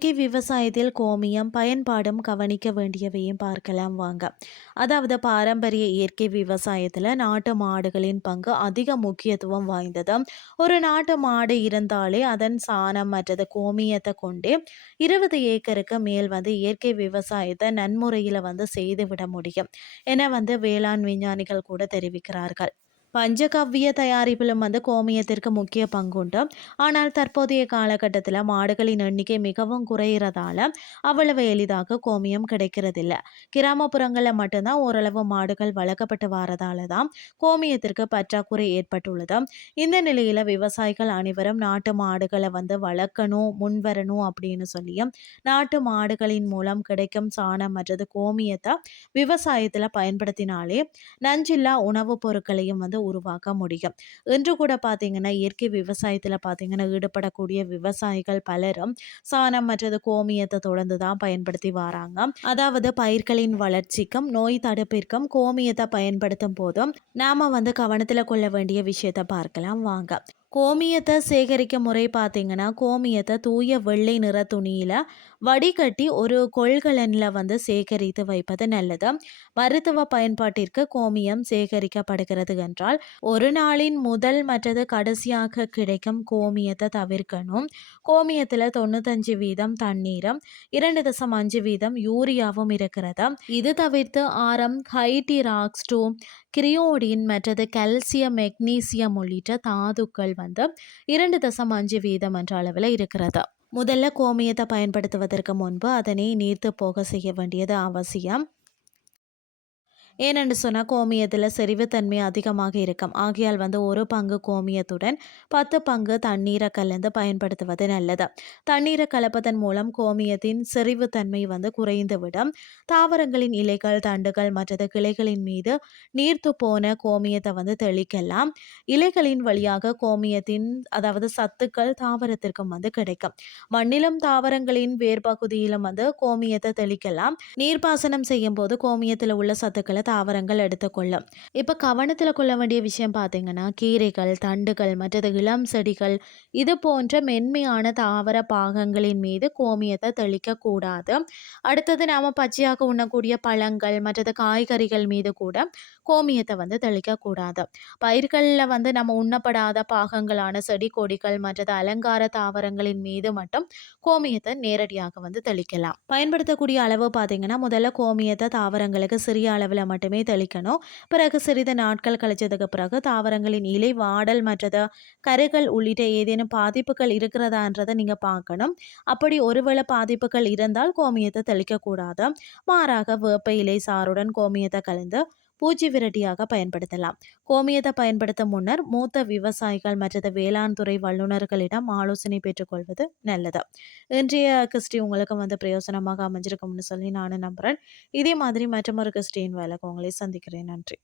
இயற்கை விவசாயத்தில் கோமியம் பயன்பாடும் கவனிக்க வேண்டியவையும் பார்க்கலாம் வாங்க. அதாவது பாரம்பரிய இயற்கை விவசாயத்தில் நாட்டு மாடுகளின் பங்கு அதிக முக்கியத்துவம் வாய்ந்தது. ஒரு நாட்டு மாடு இருந்தாலே அதன் சாணம் மற்றது கோமியத்தை கொண்டே 20 ஏக்கருக்கு மேல் இயற்கை விவசாயத்தை நன்முறையில் செய்துவிட முடியும் என வேளாண் விஞ்ஞானிகள் கூட தெரிவிக்கிறார்கள். பஞ்சகவ்விய தயாரிப்பிலும் கோமியத்திற்கு முக்கிய பங்குண்டு. ஆனால் தற்போதைய காலகட்டத்தில் மாடுகளின் எண்ணிக்கை மிகவும் குறையிறதால அவ்வளவு எளிதாக கோமியம் கிடைக்கிறதில்ல. கிராமப்புறங்களில் மட்டும்தான் ஓரளவு மாடுகள் வளர்க்கப்பட்டு வரதால தான் கோமியத்திற்கு பற்றாக்குறை ஏற்பட்டுள்ளது. இந்த நிலையில விவசாயிகள் அனைவரும் நாட்டு மாடுகளை வளர்க்கணும் முன்வரணும் அப்படின்னு சொல்லியும் நாட்டு மாடுகளின் மூலம் கிடைக்கும் சாணம் மற்றது கோமியத்தை விவசாயத்தில் பயன்படுத்தினாலே நஞ்சில்லா உணவுப் பொருட்களையும் உருவாக்க முடியும். இன்று கூட பார்த்தீங்கன்னா, இயற்கை விவசாயத்தில பார்த்தீங்கன்னா, ஈடுபடக்கூடிய விவசாயிகள் பலரும் சாணம் மற்றது கோமியத்த தொடர்ந்து தான் பயன்படுத்தி வராங்க. அதாவது பயிர்களின் வளர்ச்சிக்கும், நோய் தடுப்பிற்கும் கோமியத்த பயன்படுத்தும் போதும், நாம கவனத்தில கொள்ள வேண்டிய விஷயத்த பார்க்கலாம் வாங்க. கோமியத்தை சேகரிக்கும் முறை பார்த்தீங்கன்னா, கோமியத்தை தூய வெள்ளை நிற துணியில வடிகட்டி ஒரு கொள்கலன்ல சேகரித்து வைப்பது நல்லது. மருத்துவ பயன்பாட்டிற்கு கோமியம் சேகரிக்கப்படுகிறது என்றால், ஒரு நாளின் முதல் மற்றது கடைசியாக கிடைக்கும் கோமியத்தை தவிர்க்கணும். கோமியத்தில் 95% தண்ணீரும் 2.5% யூரியாவும் இருக்கிறது. இது தவிர்த்து ஆரம், ஹைடிராக்ஸ்டோ, கிரியோடின் மற்றது கால்சியம், மெக்னீசியம் உள்ளிட்ட தாதுக்கள் 2.5% என்ற அளவில் இருக்கிறது. முதல்ல கோமியத்தை பயன்படுத்துவதற்கு முன்பு அதனை நீர்த்து போக செய்ய வேண்டியது அவசியம். ஏனென்று சொன்னால் கோமியத்தில் செறிவுத்தன்மை அதிகமாக இருக்கும். ஆகையால் ஒரு பங்கு கோமியத்துடன் 10 பங்கு தண்ணீரை கலந்து பயன்படுத்துவது நல்லது. தண்ணீரை கலப்பதன் மூலம் கோமியத்தின் செறிவுத்தன்மை குறைந்துவிடும். தாவரங்களின் இலைகள், தண்டுகள் மற்றது கிளைகளின் மீது நீர்த்து போன கோமியத்தை தெளிக்கலாம். இலைகளின் வழியாக கோமியத்தின் அதாவது சத்துக்கள் தாவரத்திற்கும் கிடைக்கும். மண்ணிலும் தாவரங்களின் வேர்பகுதியிலும் கோமியத்தை தெளிக்கலாம். நீர்ப்பாசனம் செய்யும் போது கோமியத்தில் உள்ள சத்துக்களை தாவரங்கள் எடுத்துக்கொள்ளும். இப்போ கவனத்தில் கொள்ள வேண்டிய விஷயம் பார்த்தீங்கன்னா, கீரைகள், தண்டுகள் மற்றது இளம் செடிகள் இது போன்ற மென்மையான தாவர பாகங்களின் மீது கோமியத்தை தெளிக்க கூடாது. அடுத்தது நாம பச்சையாக உண்ணக்கூடிய பழங்கள் மற்றது காய்கறிகள் மீது கூட கோமியத்தை தெளிக்க கூடாது. பயிர்களில் நம்ம உண்ணப்படாத பாகங்களான செடி கொடிகள் மற்றது அலங்கார தாவரங்களின் மீது மட்டும் கோமியத்தை நேரடியாக தெளிக்கலாம். பயன்படுத்தக்கூடிய அளவு பார்த்தீங்கன்னா, முதல்ல கோமியத்தை தாவரங்களுக்கு சிறிய அளவில் மட்டுமே தெளிக்கணும். பிறகு சிறிது நாட்கள் கழிச்சதுக்கு பிறகு தாவரங்களின் இலை வாடல் மற்றது கருகள் உள்ளிட்ட ஏதேனும் பாதிப்புகள் இருக்கிறதான்றதை நீங்க பார்க்கணும். அப்படி ஒருவேளை பாதிப்புகள் இருந்தால் கோமியத்தை தெளிக்கக்கூடாது. மாறாக வேப்ப இலை சாறுடன் கோமியத்தை கலந்து பூச்சி விரட்டியாக பயன்படுத்தலாம். கோமியத்தை பயன்படுத்தும் முன்னர் மூத்த விவசாயிகள் மற்றது வேளாண் துறை வல்லுநர்களிடம் ஆலோசனை பெற்றுக்கொள்வது நல்லது. இன்றைய கிறிஸ்டி உங்களுக்கு பிரயோசனமாக அமைஞ்சிருக்கும்னு சொல்லி நானும் நம்புறேன். இதே மாதிரி மற்றொரு கிறிஸ்டியின் வேலைக்கு உங்களை சந்திக்கிறேன். நன்றி.